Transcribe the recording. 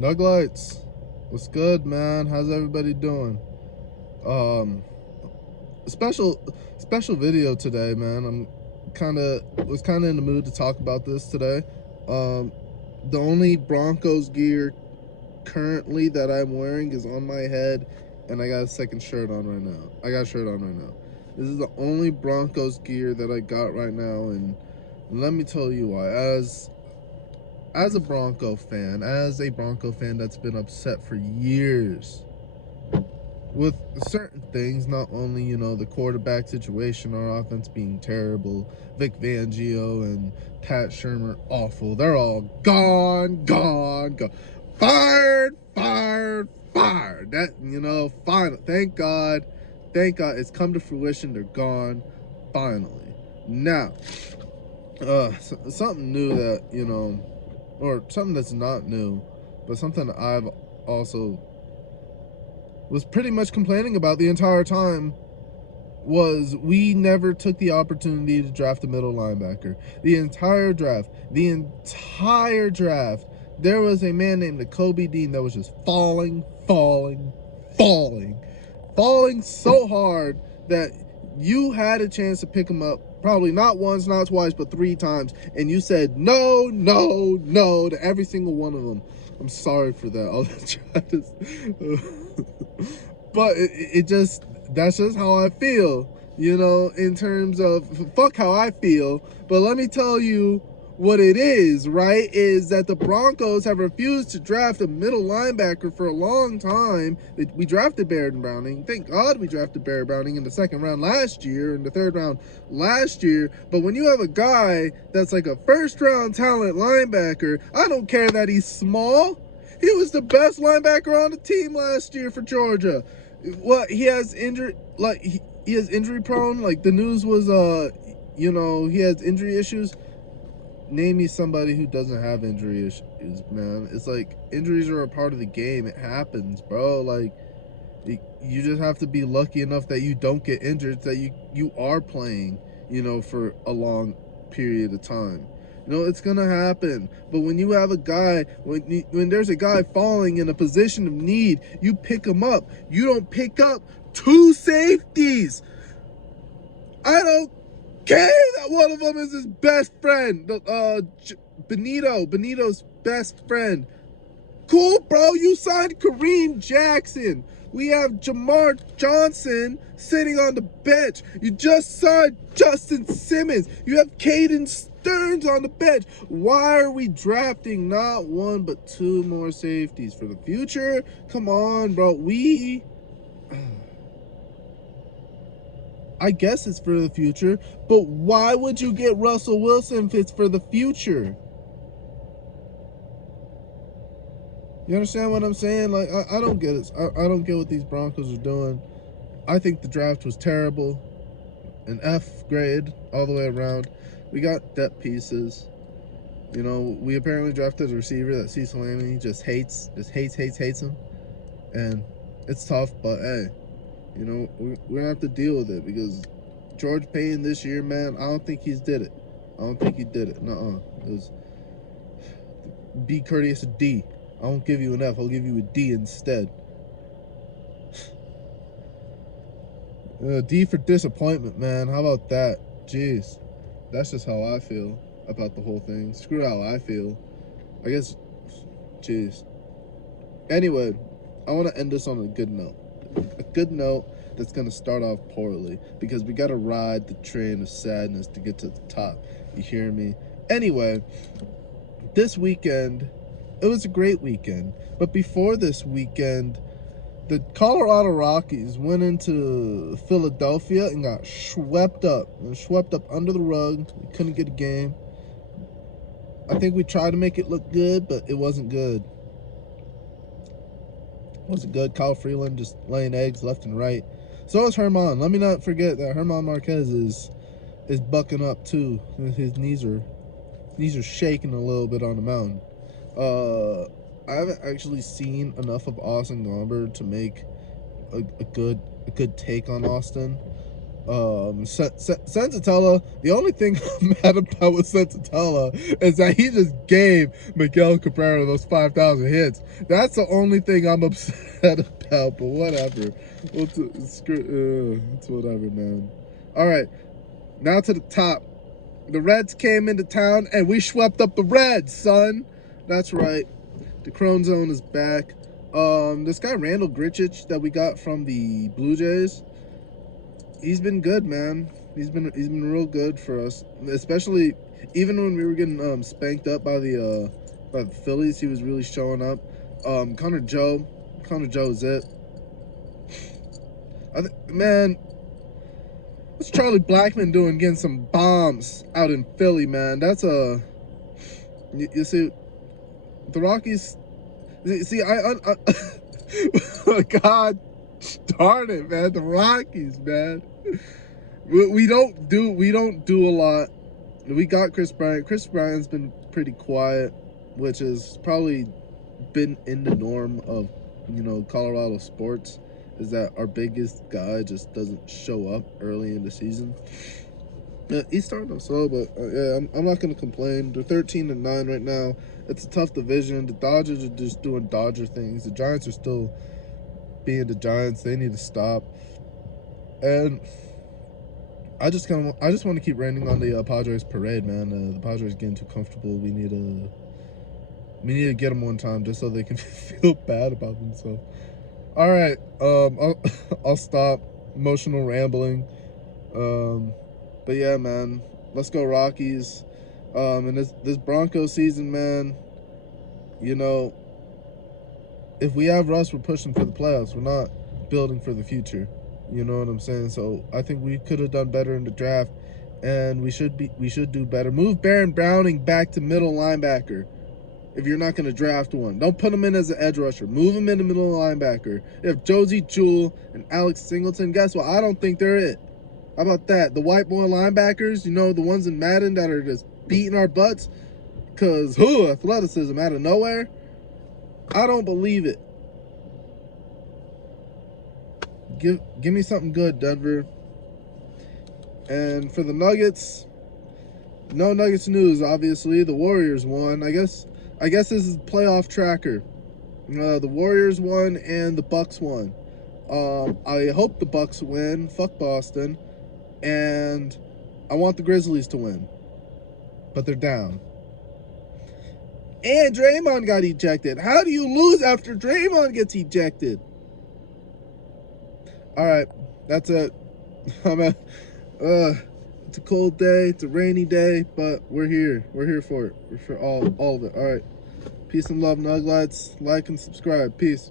Nuglights, what's good, man? How's everybody doing? Um, special video today, man. Was kind of in the mood to talk about this today. The only Broncos gear currently that I'm wearing is on my head, and I got a second shirt on right now. I got a shirt on right now. This is the only Broncos gear that I got right now, and let me tell you why. As a Bronco fan that's been upset for years with certain things, not only, the quarterback situation, our offense being terrible, Vic Fangio and Pat Shermer awful. They're all gone. Fired. That, fine. Thank God it's come to fruition. They're gone. Finally. Now, something new that, or something that's not new, but something I've also was pretty much complaining about the entire time, was we never took the opportunity to draft a middle linebacker. The entire draft, there was a man named Nakobe Dean that was just falling so hard that you had a chance to pick him up, probably not once, not twice, but 3 times, and you said no to every single one of them. I'm sorry for that. I'll try to but that's just how I feel, in terms of fuck how I feel. But let me tell you what it is, right? Is that the Broncos have refused to draft a middle linebacker for a long time. We drafted Barrett Browning. Thank God we drafted Barrett Browning in the 2nd round last year, in the 3rd round last year. But when you have a guy that's like a 1st round talent linebacker, I don't care that he's small. He was the best linebacker on the team last year for Georgia. What, he has injury, like he is injury prone. Like the news was, he has injury issues. Name me somebody who doesn't have injury issues, man. It's like injuries are a part of the game. It happens, bro. Like you just have to be lucky enough that you don't get injured, that you are playing, for a long period of time. It's gonna happen. But when you have a guy, when there's a guy falling in a position of need, you pick him up. You don't pick up 2 safeties. I don't care that one of them is his best friend, Benito's best friend. Cool, bro. You signed Kareem Jackson. We have Jamar Johnson sitting on the bench. You just signed Justin Simmons. You have Caden Stearns on the bench. Why are we drafting not 1 but 2 more safeties for the future? Come on, bro. I guess it's for the future, but why would you get Russell Wilson if it's for the future? You understand what I'm saying? Like, I don't get it. I don't get what these Broncos are doing. I think the draft was terrible. An F grade all the way around. We got depth pieces. We apparently drafted a receiver that Cecil Lammey just hates him. And it's tough, but hey, we're going to have to deal with it, because George Payne this year, man, I don't think he did it. Nuh-uh. It was be courteous, a D. I won't give you an F. I'll give you a D instead. D for disappointment, man. How about that? Jeez. That's just how I feel about the whole thing. Screw how I feel. I guess, jeez. Anyway, I want to end this on a good note. A good note that's going to start off poorly, because we got to ride the train of sadness to get to the top. You hear me? Anyway, this weekend, it was a great weekend. But before this weekend, the Colorado Rockies went into Philadelphia and got swept up under the rug. We couldn't get a game. I think we tried to make it look good, but it wasn't good. Kyle Freeland just laying eggs left and right. So is Herman. Let me not forget that Herman Marquez is bucking up too. His knees are shaking a little bit on the mountain. I haven't actually seen enough of Austin Gomber to make a good take on Austin. Sensatella, the only thing I'm mad about with Sensatella is that he just gave Miguel Cabrera those 5,000 hits. That's the only thing I'm upset about, but whatever. It's whatever, man. All right, now to the top. The Reds came into town and we swept up the Reds, son. That's right. The Cron Zone is back. This guy Randall Grichich that we got from the Blue Jays, he's been good, man. He's been real good for us, especially even when we were getting spanked up by the Phillies. He was really showing up. Connor Joe is it. Man, what's Charlie Blackmon doing getting some bombs out in Philly, man? That's a you see the Rockies. See, God darn it, man, the Rockies, man. We don't do a lot. We got Chris Bryant. Chris Bryant's been pretty quiet, which has probably been in the norm of, Colorado sports, is that our biggest guy just doesn't show up early in the season. He's starting off slow, but yeah, I'm not going to complain. They're 13-9 right now. It's a tough division. The Dodgers are just doing Dodger things. The Giants are still being the Giants. They need to stop. And I just want to keep raining on the Padres parade, man. The Padres getting too comfortable. We need to get them one time just so they can feel bad about themselves. All right, I'll stop emotional rambling. But yeah, man, let's go Rockies. And this Broncos season, man, if we have Russ, we're pushing for the playoffs. We're not building for the future. You know what I'm saying? So I think we could have done better in the draft, and we should do better. Move Baron Browning back to middle linebacker. If you're not going to draft one, don't put him in as an edge rusher. Move him in the middle linebacker. If Josie Jewell and Alex Singleton, guess what? I don't think they're it. How about that? The white boy linebackers, the ones in Madden that are just beating our butts because athleticism out of nowhere. I don't believe it. Give me something good, Denver. And for the Nuggets, no Nuggets news. Obviously, the Warriors won. I guess this is playoff tracker. The Warriors won and the Bucks won. I hope the Bucks win. Fuck Boston. And I want the Grizzlies to win. But they're down. And Draymond got ejected. How do you lose after Draymond gets ejected? All right, that's it. It's a cold day. It's a rainy day, but we're here. We're here for it. We're for all of it. All right. Peace and love, Nuglights. Like and subscribe. Peace.